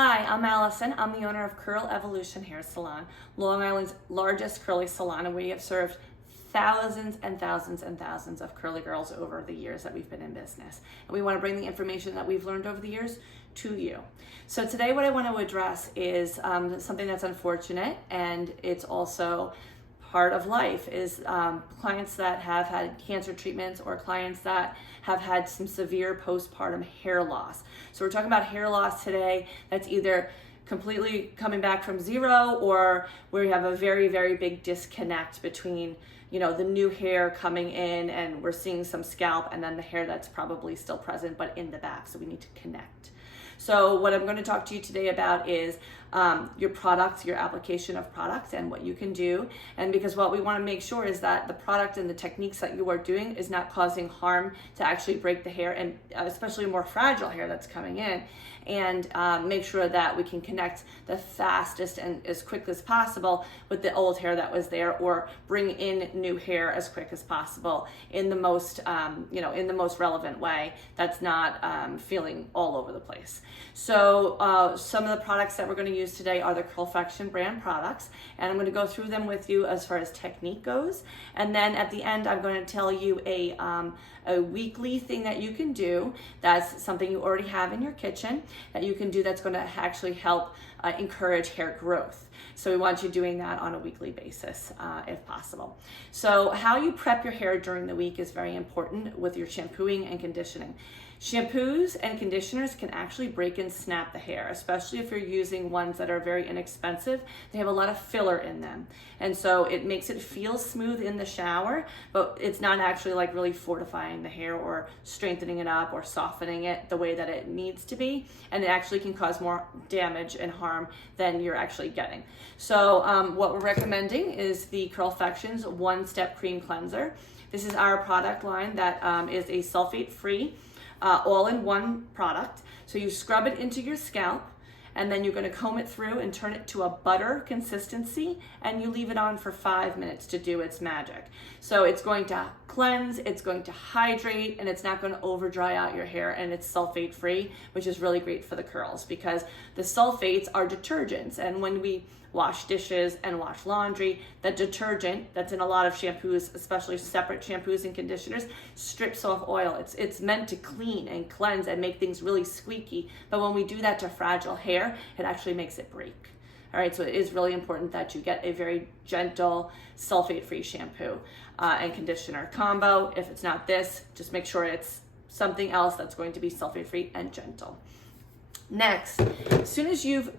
Hi, I'm Allison. I'm the owner of Curl Evolution Hair Salon, Long Island's largest curly salon, and we have served thousands and thousands and thousands of curly girls over the years that we've been in business. And we want to bring the information that we've learned over the years to you. So today what I want to address is something that's unfortunate, and it's also part of life, is clients that have had cancer treatments or clients that have had some severe postpartum hair loss. So we're talking about hair loss today that's either completely coming back from zero, or where you have a very, very big disconnect between the new hair coming in and we're seeing some scalp, and then the hair that's probably still present but in the back. So we need to connect. So what I'm going to talk to you today about is your products, your application of products, and what you can do. And because what we want to make sure is that the product and the techniques that you are doing is not causing harm to actually break the hair, and especially more fragile hair that's coming in, and make sure that we can connect the fastest and as quick as possible with the old hair that was there, or bring in new hair as quick as possible in the most in the most relevant way that's not feeling all over the place. So some of the products that we're going to use today are the Curlfection brand products, and I'm going to go through them with you as far as technique goes, and then at the end I'm going to tell you a weekly thing that you can do that's something you already have in your kitchen that you can do that's going to actually help encourage hair growth. So we want you doing that on a weekly basis if possible. So how you prep your hair during the week is very important with your shampooing and conditioning. Shampoos and conditioners can actually break and snap the hair, especially if you're using ones that are very inexpensive. They have a lot of filler in them. And so it makes it feel smooth in the shower, but it's not actually like really fortifying the hair or strengthening it up or softening it the way that it needs to be. And it actually can cause more damage and harm than you're actually getting. So what we're recommending is the Curlfection's One-Step Cream Cleanser. This is our product line that is a sulfate-free, all-in-one product. So you scrub it into your scalp, and then you're going to comb it through and turn it to a butter consistency, and you leave it on for 5 minutes to do its magic. So it's going to cleanse, it's going to hydrate, and it's not going to over dry out your hair, and it's sulfate free, which is really great for the curls because the sulfates are detergents, and when we wash dishes and wash laundry, the detergent that's in a lot of shampoos, especially separate shampoos and conditioners, strips off oil. It's meant to clean and cleanse and make things really squeaky, but when we do that to fragile hair, it actually makes it break. All right, so it is really important that you get a very gentle sulfate-free shampoo and conditioner combo. If it's not this, just make sure it's something else that's going to be sulfate-free and gentle. Next, as soon as you've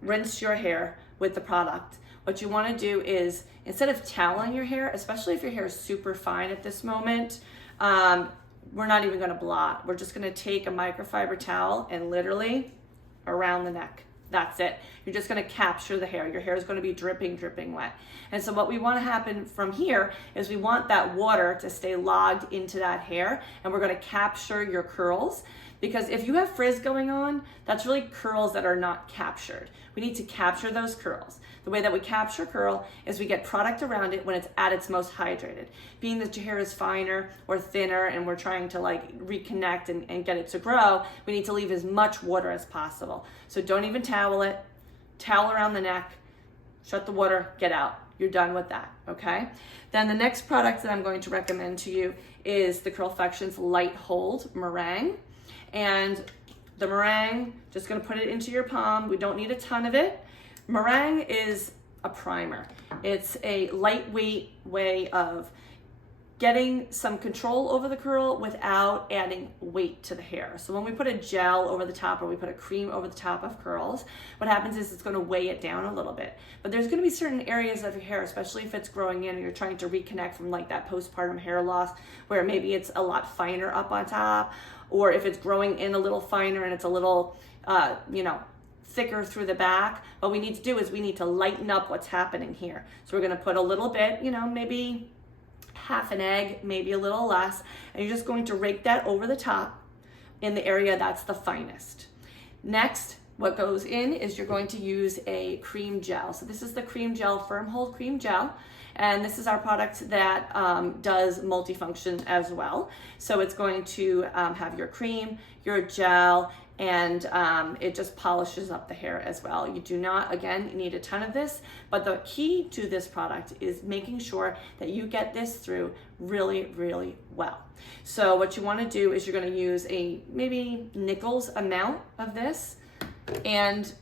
rinsed your hair with the product, what you want to do is, instead of toweling your hair, especially if your hair is super fine at this moment, we're not even going to blot. We're just going to take a microfiber towel and literally around the neck. That's it. You're just going to capture the hair. Your hair is going to be dripping, dripping wet. And so what we want to happen from here is we want that water to stay logged into that hair, and we're going to capture your curls. Because if you have frizz going on, that's really curls that are not captured. We need to capture those curls. The way that we capture curl is we get product around it when it's at its most hydrated. Being that your hair is finer or thinner and we're trying to reconnect and get it to grow, we need to leave as much water as possible. So don't even towel it. Towel around the neck, shut the water, get out. You're done with that, okay? Then the next product that I'm going to recommend to you is the Curlfection's Lite Hold Meringue. And the meringue, just going to put it into your palm. We don't need a ton of it. Meringue is a primer. It's a lightweight way of getting some control over the curl without adding weight to the hair. So when we put a gel over the top or we put a cream over the top of curls, what happens is it's going to weigh it down a little bit. But there's going to be certain areas of your hair, especially if it's growing in and you're trying to reconnect from that postpartum hair loss, where maybe it's a lot finer up on top, or if it's growing in a little finer and it's a little, thicker through the back. What we need to do is we need to lighten up what's happening here. So we're going to put a little bit, maybe half an egg, maybe a little less, and you're just going to rake that over the top in the area that's the finest. Next, what goes in is you're going to use a cream gel. So this is the cream gel, Firm Hold Cream Gel. And this is our product that does multifunction as well. So it's going to have your cream, your gel, and it just polishes up the hair as well. You do not, again, need a ton of this, but the key to this product is making sure that you get this through really, really well. So what you want to do is you're going to use a maybe nickel's amount of this and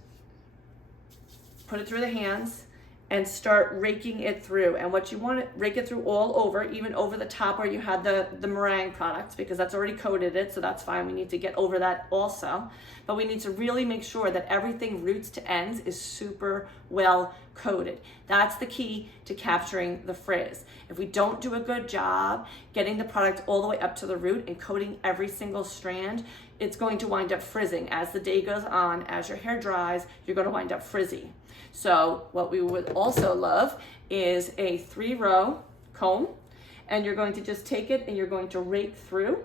put it through the hands and start raking it through. And what you want to rake it through all over, even over the top where you had the meringue product, because that's already coated it, so that's fine. We need to get over that also. But we need to really make sure that everything roots to ends is super well coated. That's the key to capturing the frizz. If we don't do a good job getting the product all the way up to the root and coating every single strand, it's going to wind up frizzing. As the day goes on, as your hair dries, you're going to wind up frizzy. So what we would also love is a 3-row comb, and you're going to just take it and you're going to rake through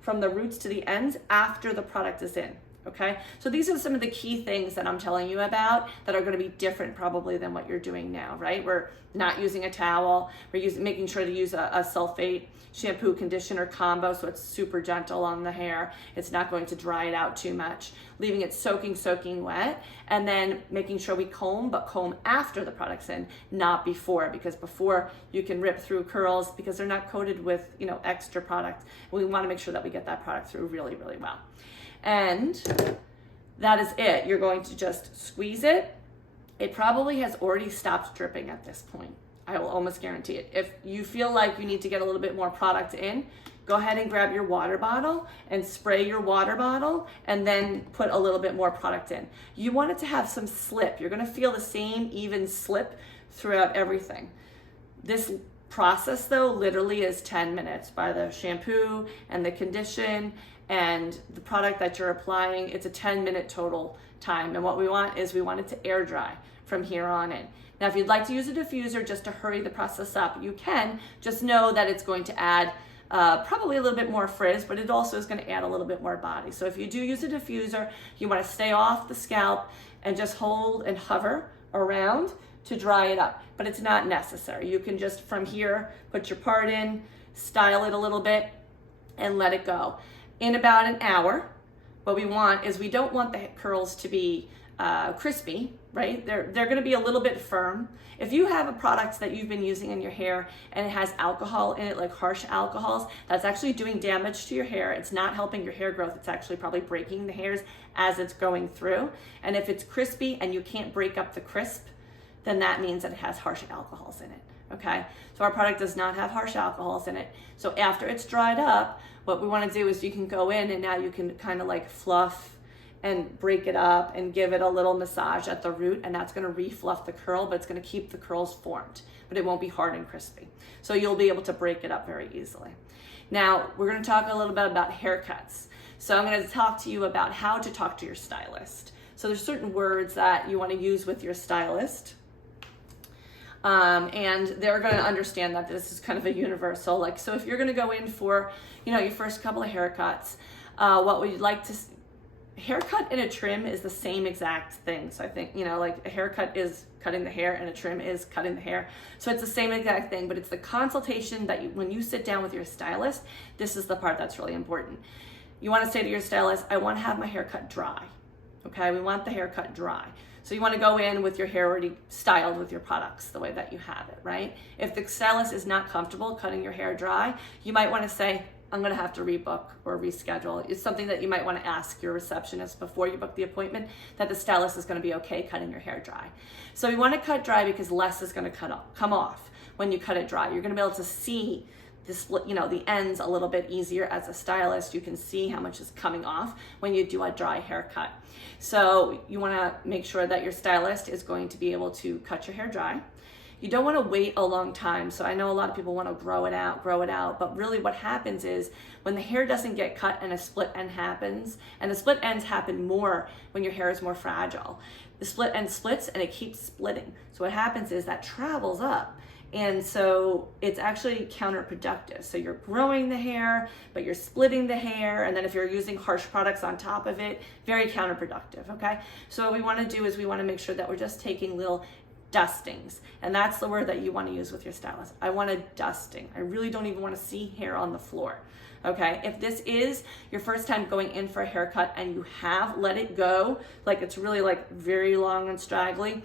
from the roots to the ends after the product is in. Okay, so these are some of the key things that I'm telling you about that are going to be different probably than what you're doing now, right? We're not using a towel. We're making sure to use a sulfate shampoo conditioner combo, so it's super gentle on the hair. It's not going to dry it out too much. Leaving it soaking wet, and then making sure we comb, but comb after the product's in, not before, because before you can rip through curls because they're not coated with, you know, extra product. We want to make sure that we get that product through really, really well. And that is it. You're going to just squeeze it. It probably has already stopped dripping at this point. I will almost guarantee it. If you feel like you need to get a little bit more product in, go ahead and grab your water bottle and spray your water bottle and then put a little bit more product in. You want it to have some slip. You're gonna feel the same even slip throughout everything. This process though literally is 10 minutes by the shampoo and the condition and the product that you're applying. It's a 10-minute total time. And what we want is we want it to air dry from here on in. Now, if you'd like to use a diffuser just to hurry the process up, you can. Just know that it's going to add probably a little bit more frizz, but it also is going to add a little bit more body. So if you do use a diffuser, you want to stay off the scalp and just hold and hover around to dry it up. But it's not necessary. You can just from here put your part in, style it a little bit, and let it go. In about an hour, what we want is we don't want the curls to be crispy, right? They're going to be a little bit firm. If you have a product that you've been using in your hair and it has alcohol in it, like harsh alcohols, that's actually doing damage to your hair. It's not helping your hair growth. It's actually probably breaking the hairs as it's going through. And if it's crispy and you can't break up the crisp, then that means that it has harsh alcohols in it. Okay, so our product does not have harsh alcohols in it. So after it's dried up, what we want to do is you can go in and now you can kind of like fluff and break it up and give it a little massage at the root, and that's going to refluff the curl, but it's going to keep the curls formed, but it won't be hard and crispy. So you'll be able to break it up very easily. Now we're going to talk a little bit about haircuts. So I'm going to talk to you about how to talk to your stylist. So there's certain words that you want to use with your stylist. And they're going to understand that this is kind of a universal, like, so if you're going to go in for, you know, your first couple of haircuts, what we'd like to, haircut and a trim is the same exact thing. So I think, you know, like a haircut is cutting the hair and a trim is cutting the hair. So it's the same exact thing, but it's the consultation that you, when you sit down with your stylist, this is the part that's really important. You want to say to your stylist, I want to have my haircut dry. Okay, we want the haircut dry. So you want to go in with your hair already styled with your products the way that you have it, right? If the stylist is not comfortable cutting your hair dry, you might want to say, I'm going to have to rebook or reschedule. It's something that you might want to ask your receptionist before you book the appointment, that the stylist is going to be okay cutting your hair dry. So we want to cut dry because less is going to come off when you cut it dry. You're going to be able to see this, you know, the ends a little bit easier as a stylist. You can see how much is coming off when you do a dry haircut. So you want to make sure that your stylist is going to be able to cut your hair dry. You don't want to wait a long time. So I know a lot of people want to grow it out, but really what happens is when the hair doesn't get cut and a split end happens, and the split ends happen more when your hair is more fragile. The split end splits and it keeps splitting. So what happens is that travels up. And so it's actually counterproductive. So you're growing the hair, but you're splitting the hair. And then if you're using harsh products on top of it, very counterproductive, okay? So what we want to do is we want to make sure that we're just taking little dustings. And that's the word that you want to use with your stylist. I want a dusting. I really don't even want to see hair on the floor. Okay, if this is your first time going in for a haircut and you have let it go, like it's really like very long and straggly,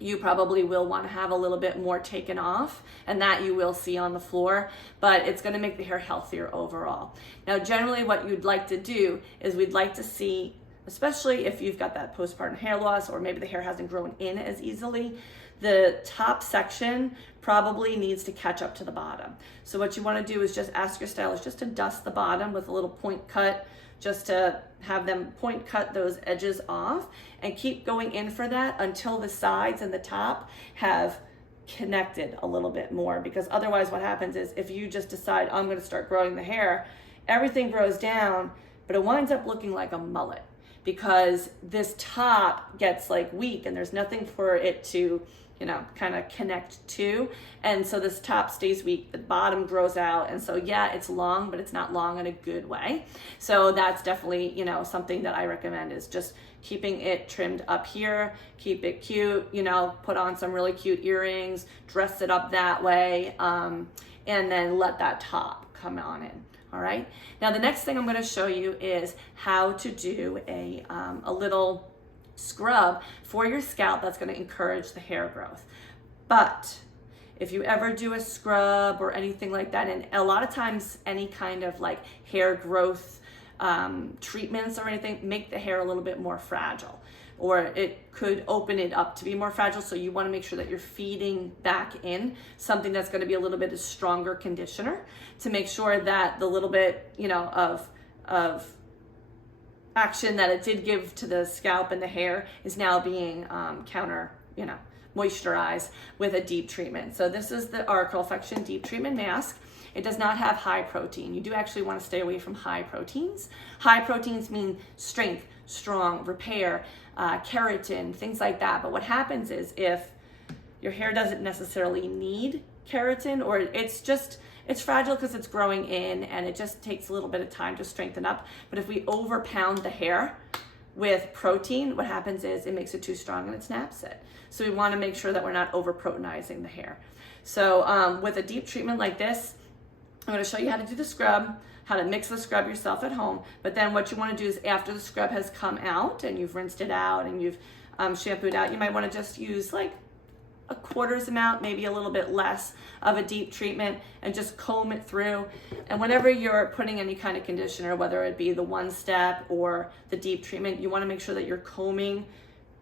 you probably will want to have a little bit more taken off, and that you will see on the floor, but it's going to make the hair healthier overall. Now, generally what you'd like to do is we'd like to see, especially if you've got that postpartum hair loss or maybe the hair hasn't grown in as easily, the top section probably needs to catch up to the bottom. So what you want to do is just ask your stylist just to dust the bottom with a little point cut, just to have them point cut those edges off, and keep going in for that until the sides and the top have connected a little bit more. Because otherwise what happens is if you just decide, I'm going to start growing the hair, everything grows down, but it winds up looking like a mullet because this top gets like weak and there's nothing for it to, you know, kind of connect to. And so this top stays weak, the bottom grows out. And so yeah, it's long, but it's not long in a good way. So that's definitely, you know, something that I recommend is just keeping it trimmed up here, keep it cute, you know, put on some really cute earrings, dress it up that way, and then let that top come on in. All right. Now the next thing I'm going to show you is how to do a little scrub for your scalp that's going to encourage the hair growth. But if you ever do a scrub or anything like that, and a lot of times any kind of like hair growth treatments or anything make the hair a little bit more fragile, or it could open it up to be more fragile. So you want to make sure that you're feeding back in something that's going to be a little bit of stronger conditioner to make sure that the little bit, you know, of action that it did give to the scalp and the hair is now being moisturized with a deep treatment. So this is our Curlfection deep treatment mask. It does not have high protein. You do actually want to stay away from high proteins. High proteins mean strength, strong, repair, keratin, things like that. But what happens is if your hair doesn't necessarily need keratin, or it's fragile because it's growing in and it just takes a little bit of time to strengthen up. But if we overpound the hair with protein, what happens is it makes it too strong and it snaps it. So we want to make sure that we're not over-proteinizing the hair. So with a deep treatment like this, I'm going to show you how to do the scrub, how to mix the scrub yourself at home. But then what you want to do is after the scrub has come out and you've rinsed it out and you've shampooed out, you might want to just use like a quarter's amount, maybe a little bit less of a deep treatment, and just comb it through. And whenever you're putting any kind of conditioner, whether it be the one step or the deep treatment, you want to make sure that you're combing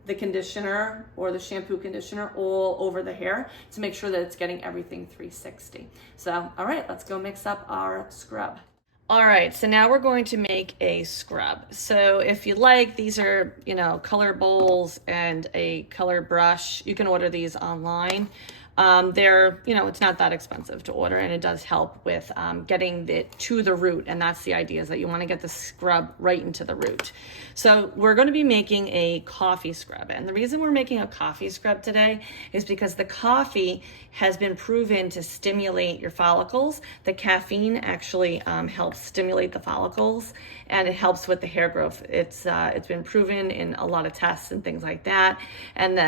the conditioner or the shampoo conditioner all over the hair to make sure that it's getting everything 360. So, all right, let's go mix up our scrub. All right, so now we're going to make a scrub. So if you like, these are, you know, color bowls and a color brush. You can order these online. They're, you know, it's not that expensive to order, and it does help with getting it to the root. And that's the idea, is that you want to get the scrub right into the root. So we're going to be making a coffee scrub. And the reason we're making a coffee scrub today is because the coffee has been proven to stimulate your follicles. The caffeine actually helps stimulate the follicles, and it helps with the hair growth. It's been proven in a lot of tests and things like that. And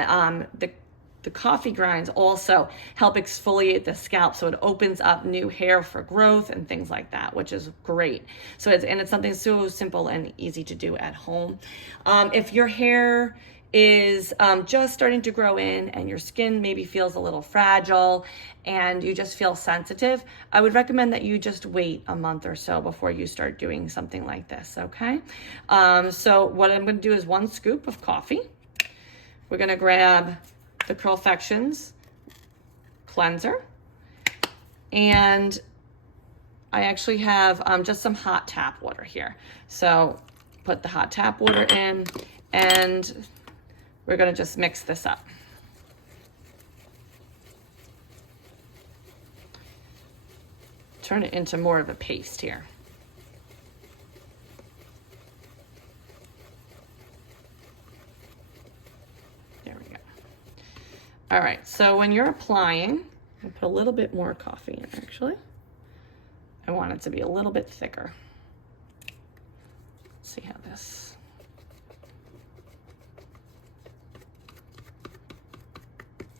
the coffee grinds also help exfoliate the scalp, so it opens up new hair for growth and things like that, which is great. So it's something so simple and easy to do at home. If your hair is just starting to grow in and your skin maybe feels a little fragile and you just feel sensitive, I would recommend that you just wait a month or so before you start doing something like this, okay? So what I'm gonna do is 1 scoop of coffee. We're gonna grab the Curlfection's cleanser, and I actually have just some hot tap water here. So put the hot tap water in, and we're gonna just mix this up. Turn it into more of a paste here. All right, so when you're applying, I'll put a little bit more coffee in actually. I want it to be a little bit thicker. Let's see how this.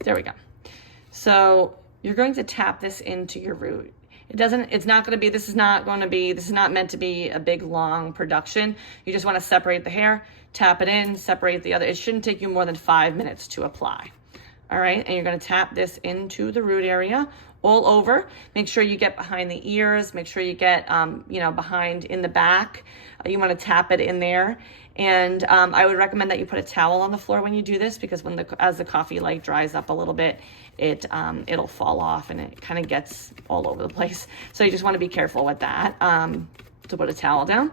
There we go. So you're going to tap this into your root. it's not going to be, this is not meant to be a big, long production. You just want to separate the hair, tap it in, separate the other. It shouldn't take you more than 5 minutes to apply. All right, and you're going to tap this into the root area all over. Make sure you get behind the ears. Make sure you get, behind in the back. You want to tap it in there. And I would recommend that you put a towel on the floor when you do this, because as the coffee dries up a little bit, it'll fall off and it kind of gets all over the place. So you just want to be careful with that, to put a towel down.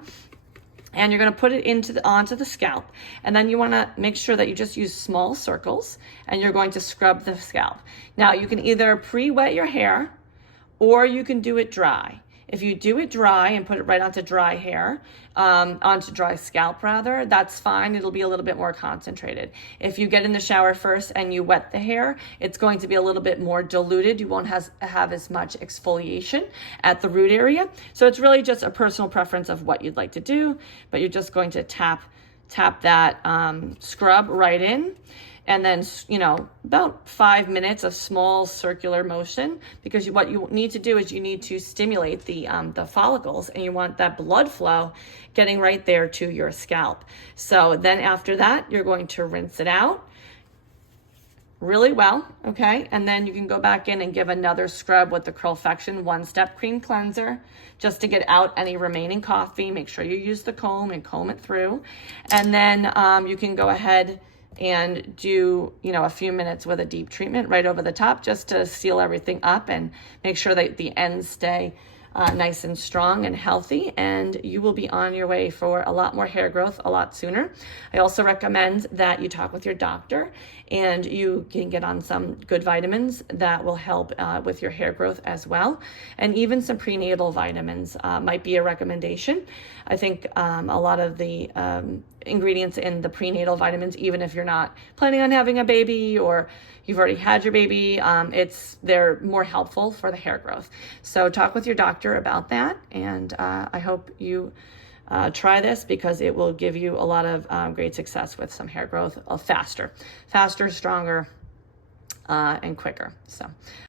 And you're going to put it onto the scalp. And then you want to make sure that you just use small circles, and you're going to scrub the scalp. Now, you can either pre-wet your hair, or you can do it dry. If you do it dry and put it right onto dry hair, onto dry scalp rather, that's fine. It'll be a little bit more concentrated. If you get in the shower first and you wet the hair, it's going to be a little bit more diluted. You won't have as much exfoliation at the root area. So it's really just a personal preference of what you'd like to do, but you're just going to tap that scrub right in. And then, about 5 minutes of small circular motion, because what you need to do is you need to stimulate the follicles, and you want that blood flow getting right there to your scalp. So then after that, you're going to rinse it out really well, okay? And then you can go back in and give another scrub with the Curlfection one-step cream cleanser, just to get out any remaining coffee. Make sure you use the comb and comb it through. And then you can go ahead and do, a few minutes with a deep treatment right over the top, just to seal everything up and make sure that the ends stay nice and strong and healthy, and you will be on your way for a lot more hair growth a lot sooner. I also recommend that you talk with your doctor, and you can get on some good vitamins that will help with your hair growth as well. And even some prenatal vitamins might be a recommendation. I think a lot of the ingredients in the prenatal vitamins, even if you're not planning on having a baby or you've already had your baby, they're more helpful for the hair growth. So talk with your doctor about that, and I hope you try this, because it will give you a lot of great success with some hair growth faster, stronger, and quicker. So